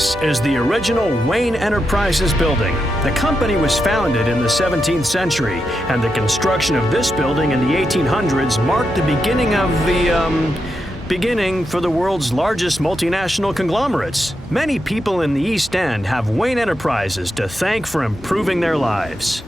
This is the original Wayne Enterprises building. The company was founded in the 17th century, and the construction of this building in the 1800s marked the beginning of beginning for the world's largest multinational conglomerates. Many people in the East End have Wayne Enterprises to thank for improving their lives.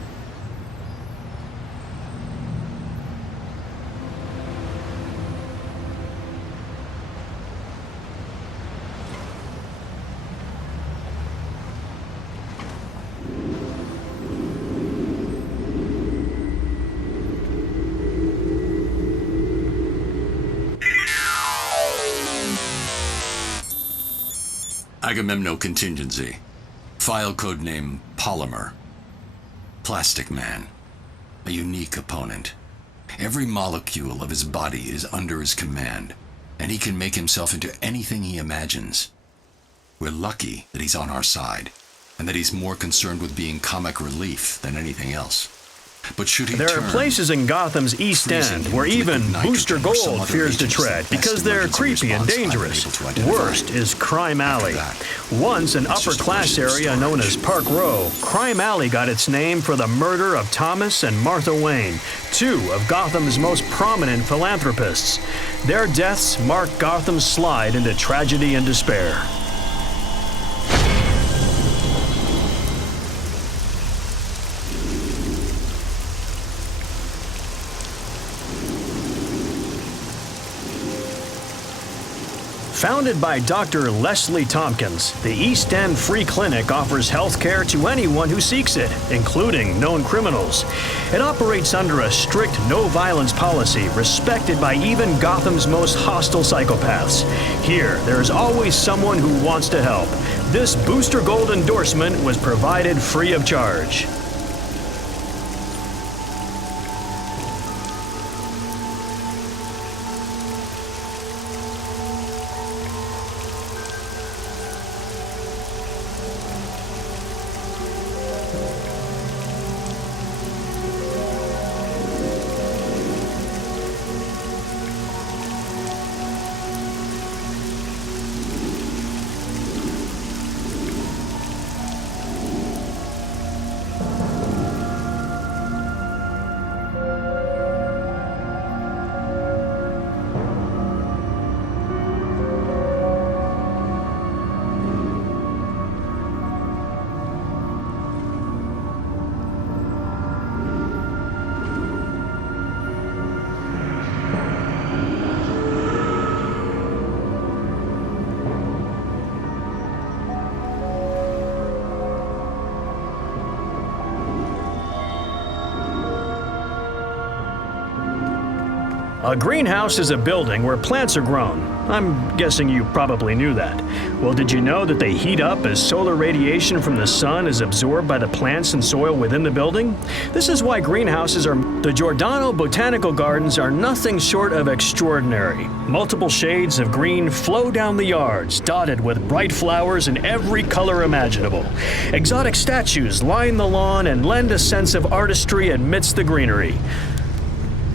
Agamemno contingency. File code name Polymer. Plastic Man. A unique opponent. Every molecule of his body is under his command, and he can make himself into anything he imagines. We're lucky that he's on our side, and that he's more concerned with being comic relief than anything else. But should he There are places in Gotham's East End where even Booster Gold fears to tread because they're creepy and dangerous. Worst is Crime Alley. Once an upper-class area known as Park Row, Crime Alley got its name for the murder of Thomas and Martha Wayne, two of Gotham's most prominent philanthropists. Their deaths marked Gotham's slide into tragedy and despair. Founded by Dr. Leslie Tompkins, the East End Free Clinic offers health care to anyone who seeks it, including known criminals. It operates under a strict no-violence policy, respected by even Gotham's most hostile psychopaths. Here, there is always someone who wants to help. This Booster Gold endorsement was provided free of charge. A greenhouse is a building where plants are grown. I'm guessing you probably knew that. Well, did you know that they heat up as solar radiation from the sun is absorbed by the plants and soil within the building? This is why greenhouses are... The Giordano Botanical Gardens are nothing short of extraordinary. Multiple shades of green flow down the yards, dotted with bright flowers in every color imaginable. Exotic statues line the lawn and lend a sense of artistry amidst the greenery.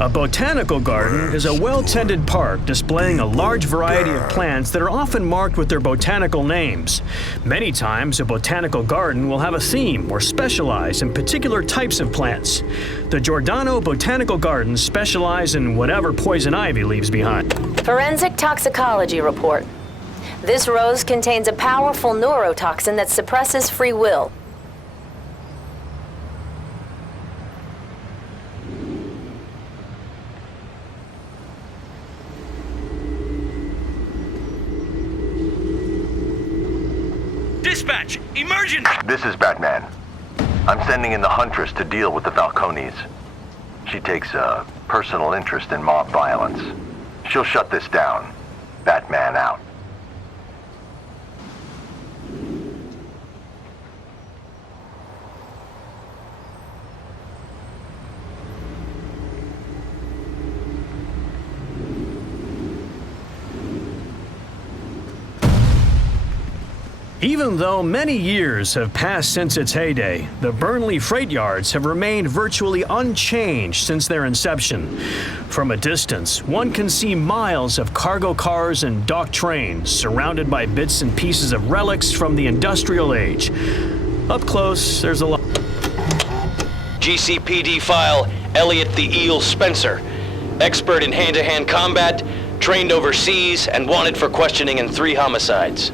A botanical garden is a well-tended park displaying a large variety of plants that are often marked with their botanical names. Many times, a botanical garden will have a theme or specialize in particular types of plants. The Giordano Botanical Gardens specialize in whatever poison ivy leaves behind. Forensic toxicology report. This rose contains a powerful neurotoxin that suppresses free will. Dispatch! Emergency! This is Batman. I'm sending in the Huntress to deal with the Falcones. She takes a personal interest in mob violence. She'll shut this down. Batman out. Even though many years have passed since its heyday, the Burnley freight yards have remained virtually unchanged since their inception. From a distance, one can see miles of cargo cars and dock trains surrounded by bits and pieces of relics from the industrial age. Up close, there's a lot. GCPD file Elliot the Eel Spencer, expert in hand-to-hand combat, trained overseas, and wanted for questioning in 3 homicides.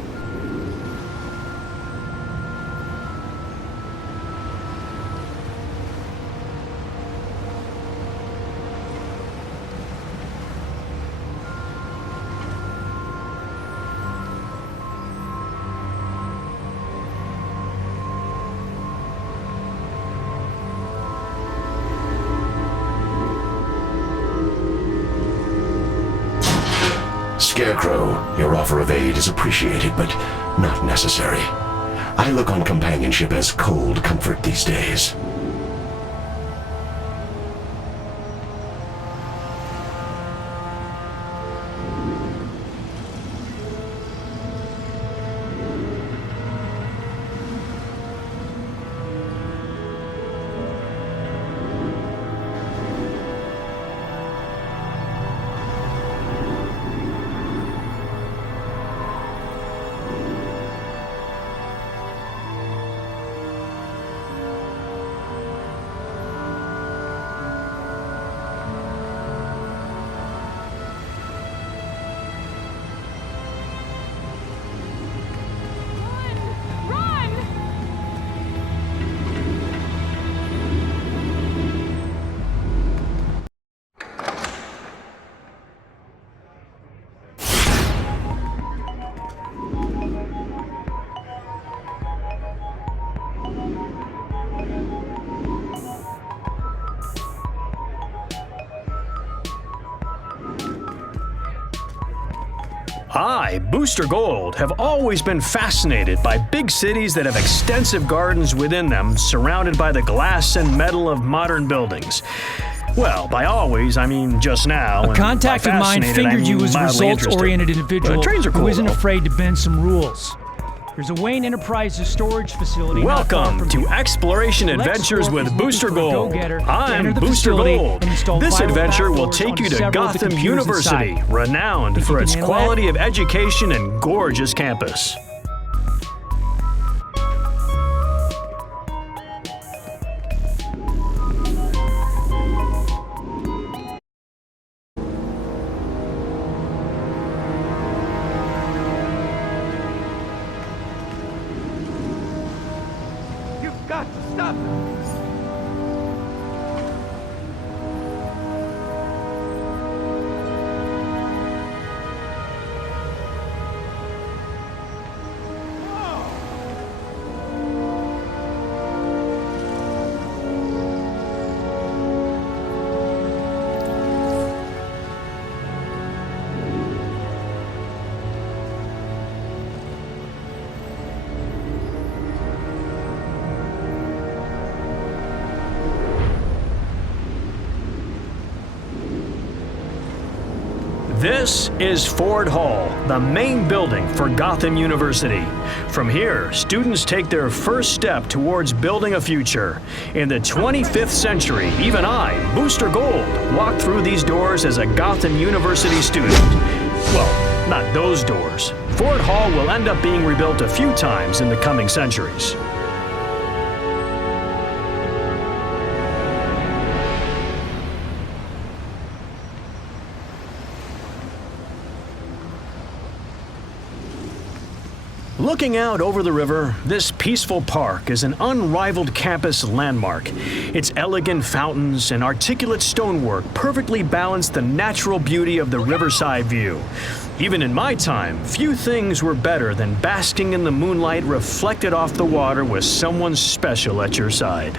Scarecrow, your offer of aid is appreciated, but not necessary. I look on companionship as cold comfort these days. I, Booster Gold, have always been fascinated by big cities that have extensive gardens within them, surrounded by the glass and metal of modern buildings. Well, by always, I mean just now. A contact of mine fingered you as a results-oriented individual trains are cool, who isn't though. afraid to bend some rules. There's a Wayne Enterprises storage facility. not far Welcome from to here. Exploration Lex Adventures Corp is with looking Booster for a Gold. go-getter to I'm enter the Booster facility Gold. and install This viral adventure will backdoors take you onto to several of the Gotham computers University, inside. renowned Think for you its can handle quality of education and gorgeous campus. You've got to stop it! This is Ford Hall, the main building for Gotham University. From here, students take their first step towards building a future. In the 25th century, even I, Booster Gold, walked through these doors as a Gotham University student. Well, not those doors. Ford Hall will end up being rebuilt a few times in the coming centuries. Looking out over the river, this peaceful park is an unrivaled campus landmark. Its elegant fountains and articulate stonework perfectly balance the natural beauty of the riverside view. Even in my time, few things were better than basking in the moonlight reflected off the water with someone special at your side.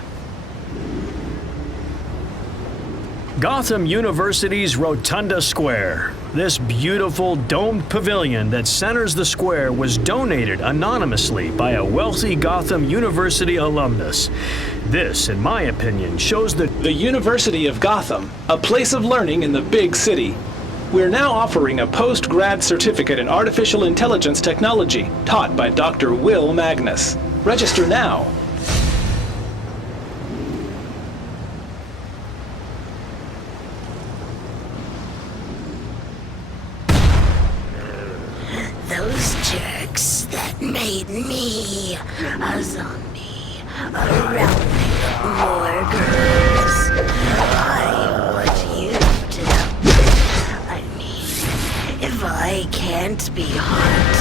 Gotham University's Rotunda Square. This beautiful domed pavilion that centers the square was donated anonymously by a wealthy Gotham University alumnus. This, in my opinion, shows The University of Gotham, a place of learning in the big city. We're now offering a post-grad certificate in artificial intelligence technology, taught by Dr. Will Magnus. Register now. Those jerks that made me a zombie are rounding up more girls. I want you to know. I mean, if I can't be hot,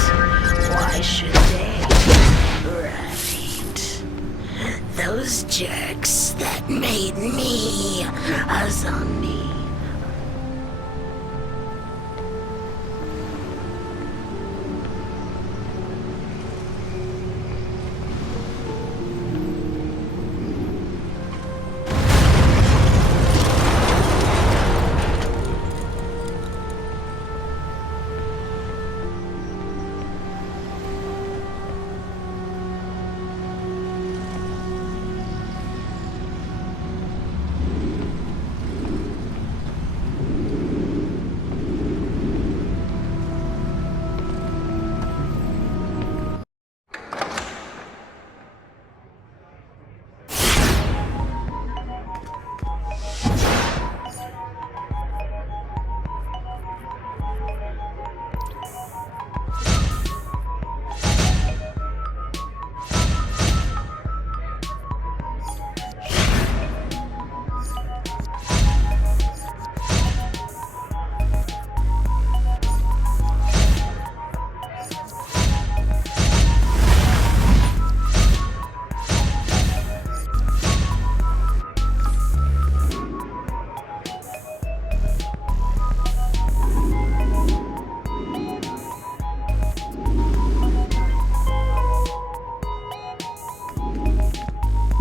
why should they? Right. Those jerks that made me a zombie.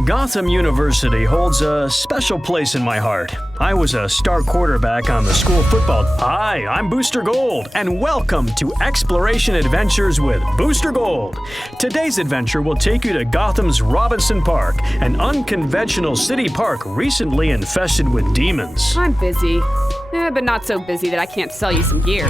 Gotham University holds a special place in my heart. I was a star quarterback on the school football. Hi, I'm Booster Gold, and welcome to Exploration Adventures with Booster Gold. Today's adventure will take you to Gotham's Robinson Park, an unconventional city park recently infested with demons. I'm busy, but not so busy that I can't sell you some gear.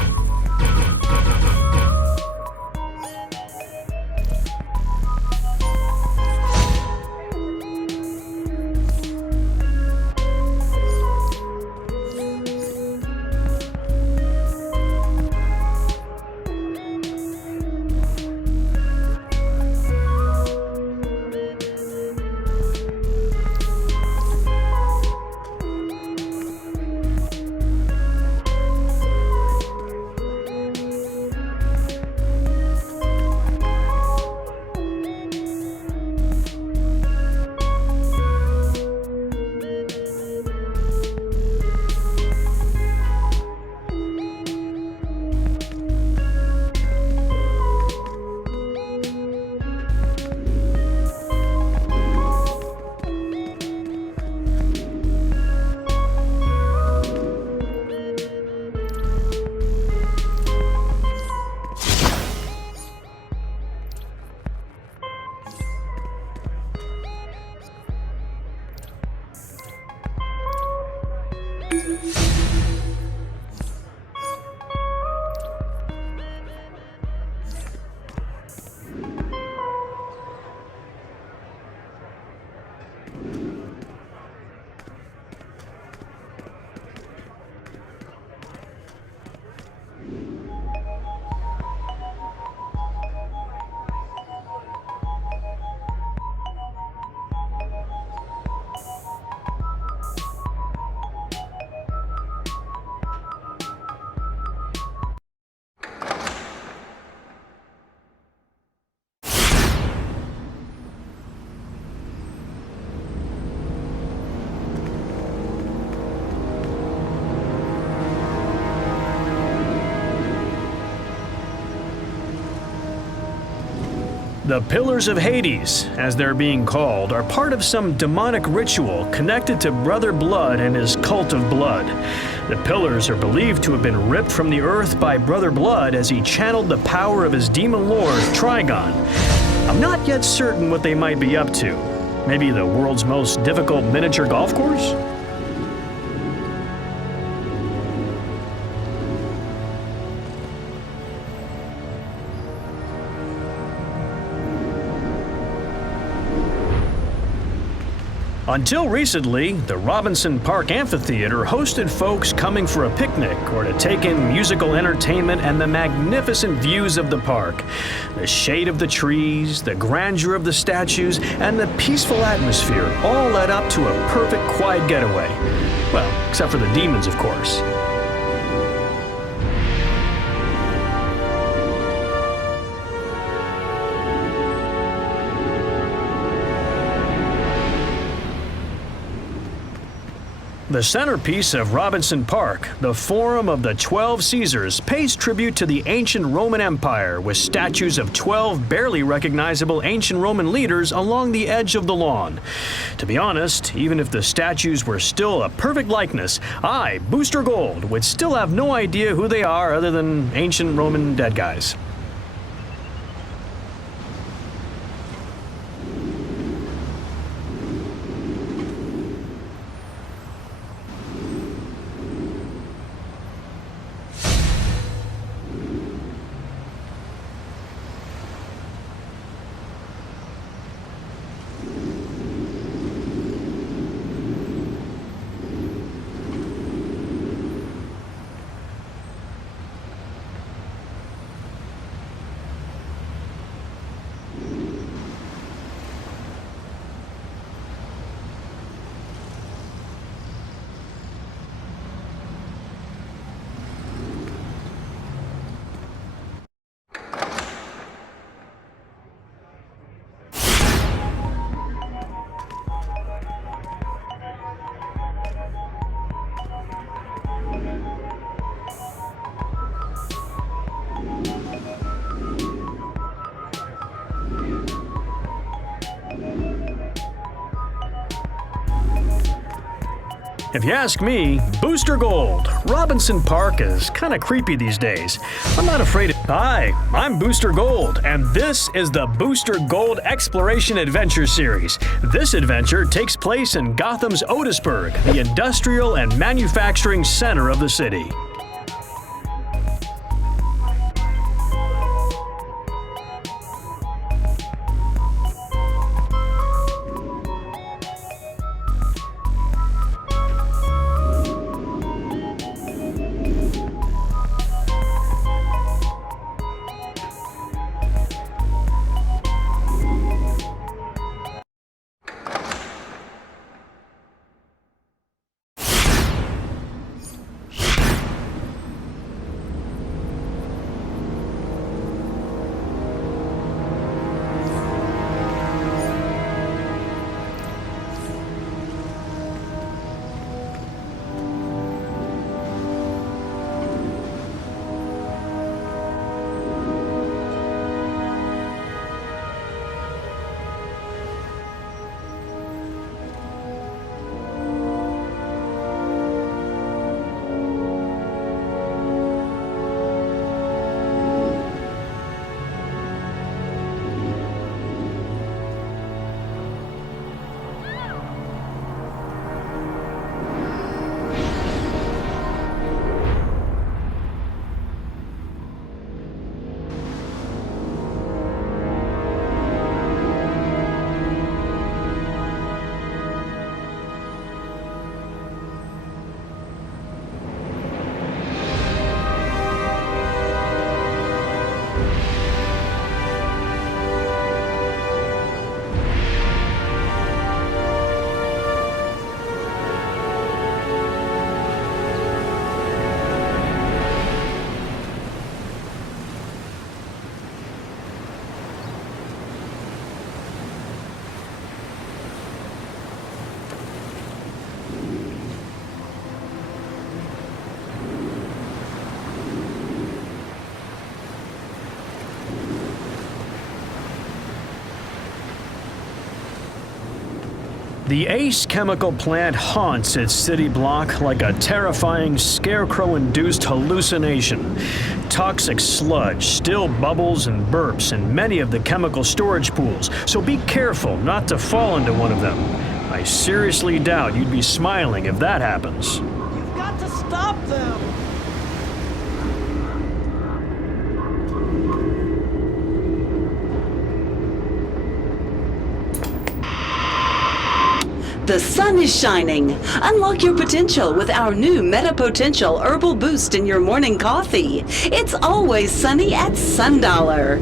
The Pillars of Hades, as they're being called, are part of some demonic ritual connected to Brother Blood and his cult of blood. The pillars are believed to have been ripped from the earth by Brother Blood as he channeled the power of his demon lord, Trigon. I'm not yet certain what they might be up to. Maybe the world's most difficult miniature golf course? Until recently, the Robinson Park Amphitheater hosted folks coming for a picnic or to take in musical entertainment and the magnificent views of the park. The shade of the trees, the grandeur of the statues, and the peaceful atmosphere all led up to a perfect quiet getaway. Well, except for the demons, of course. The centerpiece of Robinson Park, the Forum of the 12 Caesars, pays tribute to the ancient Roman Empire with statues of 12 barely recognizable ancient Roman leaders along the edge of the lawn. To be honest, even if the statues were still a perfect likeness, I, Booster Gold, would still have no idea who they are other than ancient Roman dead guys. If you ask me, Booster Gold. Robinson Park is kind of creepy these days. I'm not afraid of... Hi, I'm Booster Gold, and this is the Booster Gold Exploration Adventure Series. This adventure takes place in Gotham's Otisburg, the industrial and manufacturing center of the city. The Ace chemical plant haunts its city block like a terrifying scarecrow-induced hallucination. Toxic sludge still bubbles and burps in many of the chemical storage pools, so be careful not to fall into one of them. I seriously doubt you'd be smiling if that happens. You've got to stop them! The sun is shining. Unlock your potential with our new Meta Potential Herbal Boost in your morning coffee. It's always sunny at Sundollar.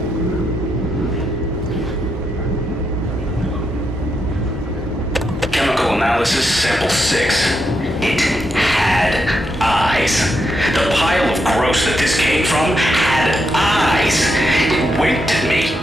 Chemical analysis sample 6. It had eyes. The pile of gross that this came from had eyes. It winked at me.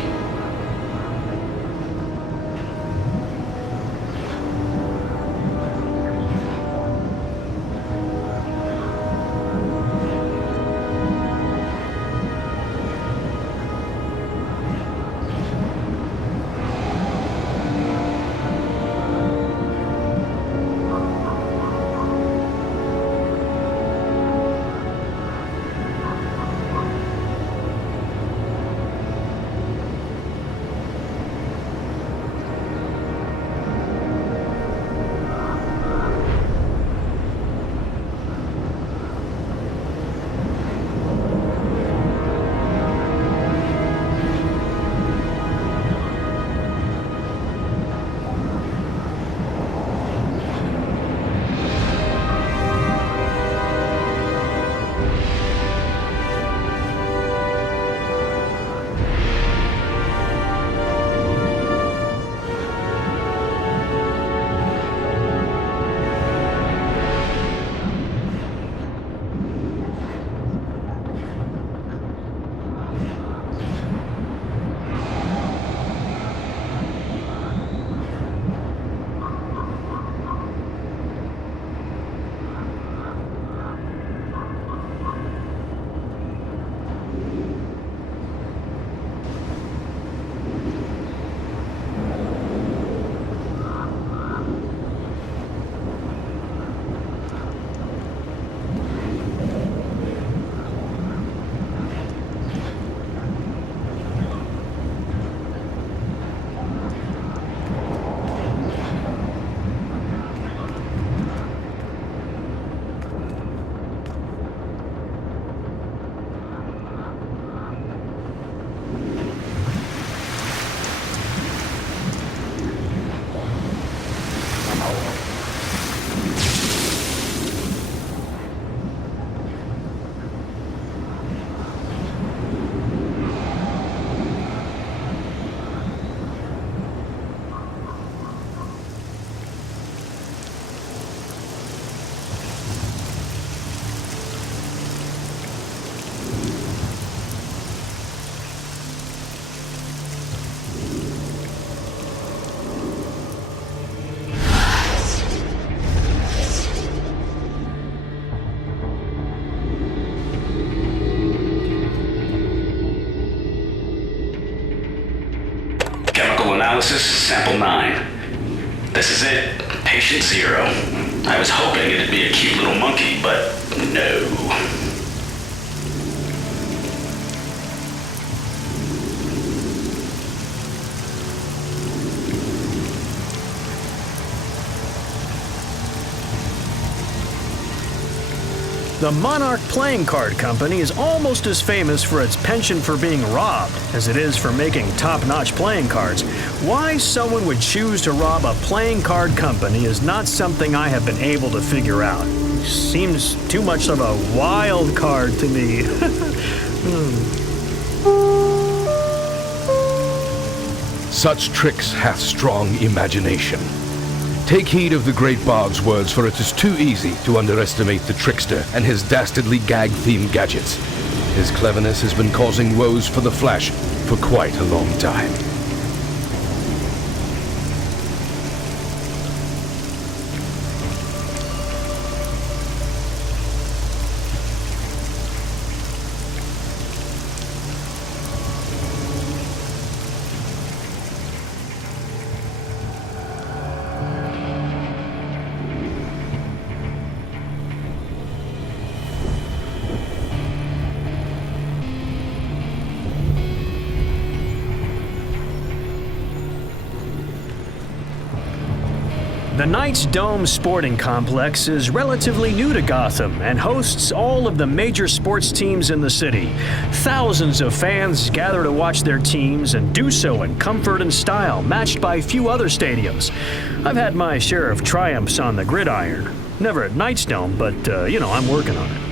Analysis sample 9. This is it. Patient 0. I was hoping it'd be a cute little monkey, but no. The Monarch Playing Card Company is almost as famous for its penchant for being robbed as it is for making top-notch playing cards. Why someone would choose to rob a playing card company is not something I have been able to figure out. Seems too much of a wild card to me. Such tricks hath strong imagination. Take heed of the great bard's words, for it is too easy to underestimate the trickster and his dastardly gag-themed gadgets. His cleverness has been causing woes for the Flash for quite a long time. The Knights Dome Sporting Complex is relatively new to Gotham and hosts all of the major sports teams in the city. Thousands of fans gather to watch their teams and do so in comfort and style, matched by few other stadiums. I've had my share of triumphs on the gridiron. Never at Knights Dome, but, I'm working on it.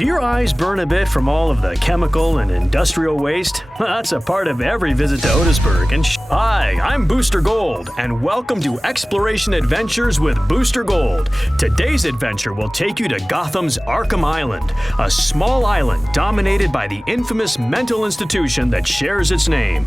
Do your eyes burn a bit from all of the chemical and industrial waste? That's a part of every visit to Otisburg. And hi, I'm Booster Gold, and welcome to Exploration Adventures with Booster Gold. Today's adventure will take you to Gotham's Arkham Island, a small island dominated by the infamous mental institution that shares its name.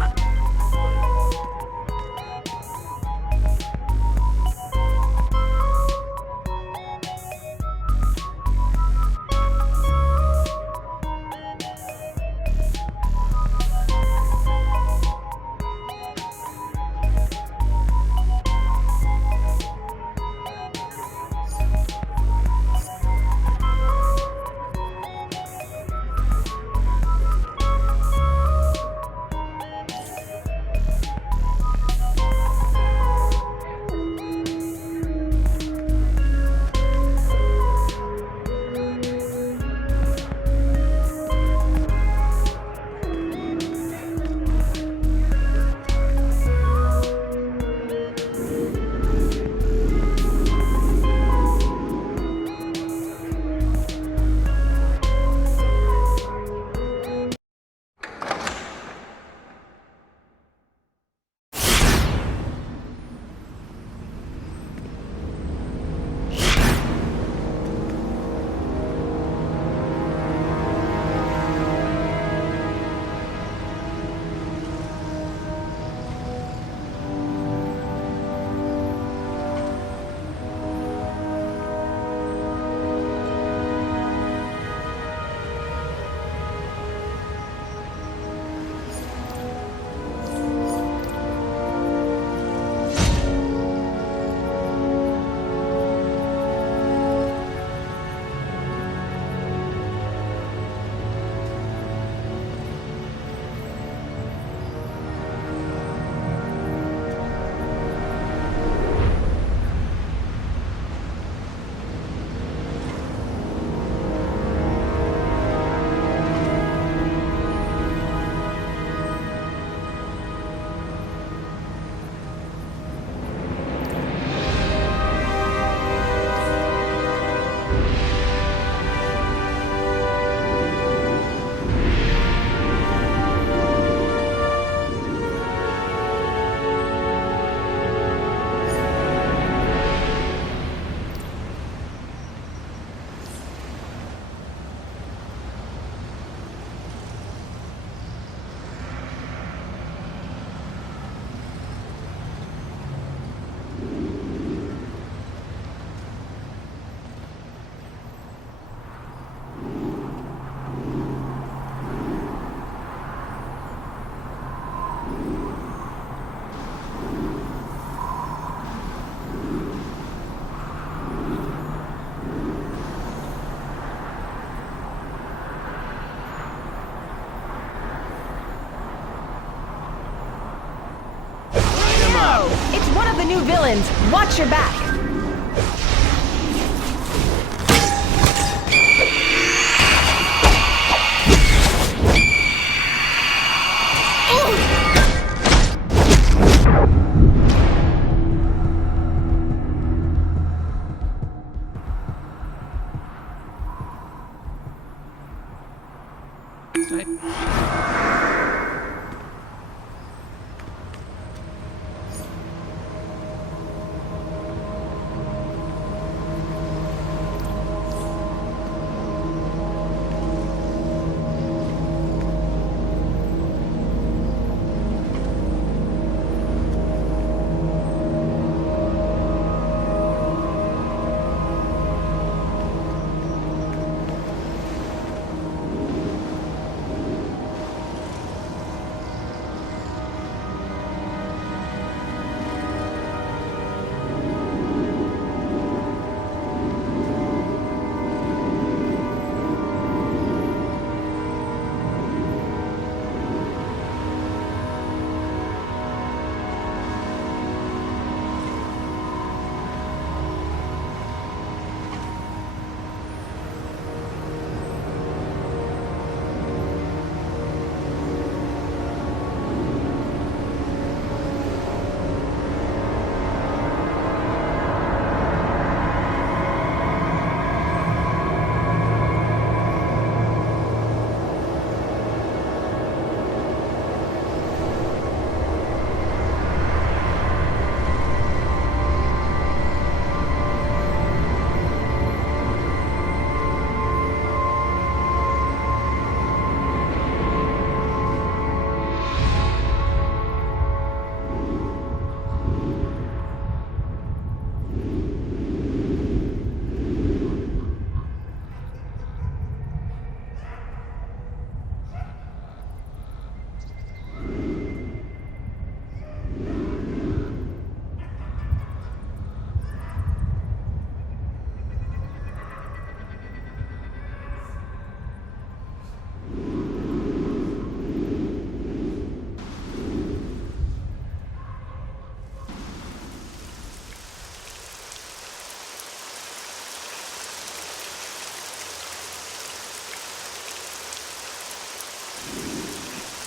the new villains. Watch your back.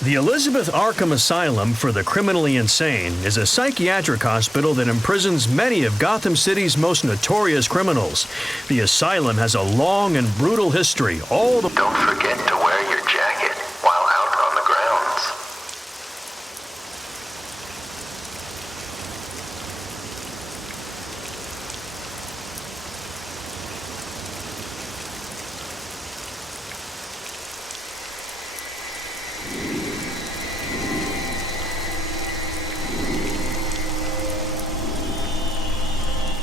The Elizabeth Arkham Asylum for the Criminally Insane is a psychiatric hospital that imprisons many of Gotham City's most notorious criminals. The asylum has a long and brutal history. Don't forget to wear your jacket while out on the grounds.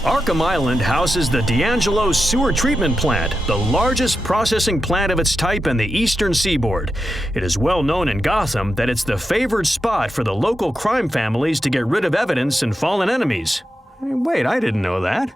Arkham Island houses the D'Angelo Sewer Treatment Plant, the largest processing plant of its type in the eastern seaboard. It is well known in Gotham that it's the favored spot for the local crime families to get rid of evidence and fallen enemies. Wait, I didn't know that.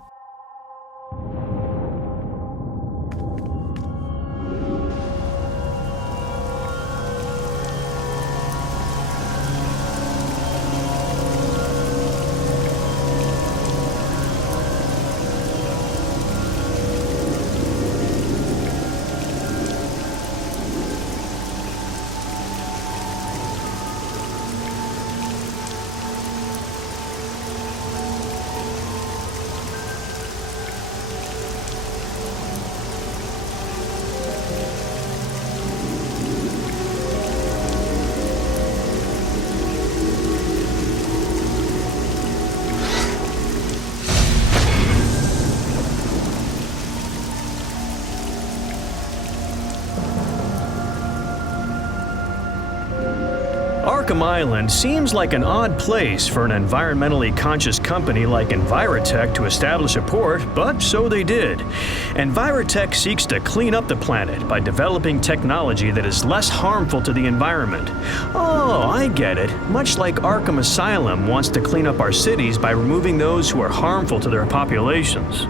Arkham Island seems like an odd place for an environmentally conscious company like Envirotech to establish a port, but so they did. Envirotech seeks to clean up the planet by developing technology that is less harmful to the environment. Oh, I get it. Much like Arkham Asylum wants to clean up our cities by removing those who are harmful to their populations.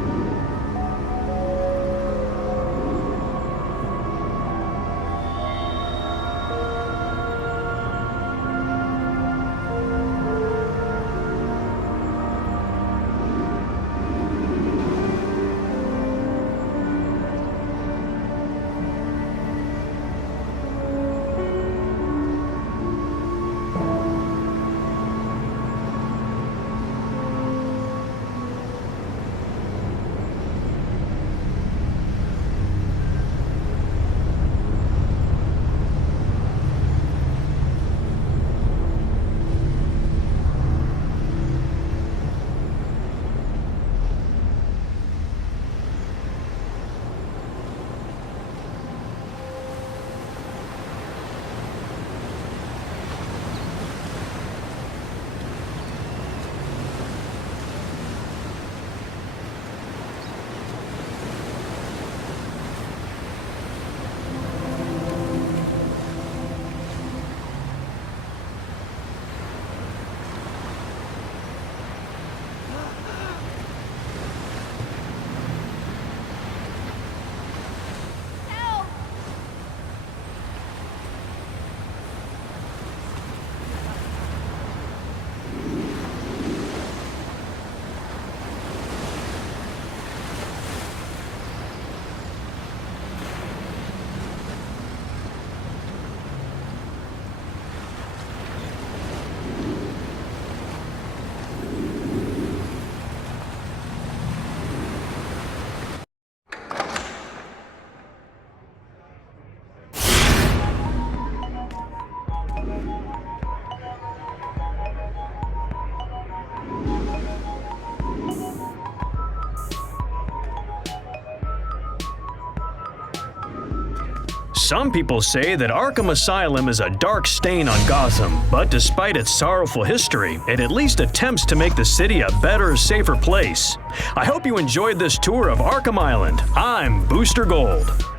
Some people say that Arkham Asylum is a dark stain on Gotham, but despite its sorrowful history, it at least attempts to make the city a better, safer place. I hope you enjoyed this tour of Arkham Island. I'm Booster Gold.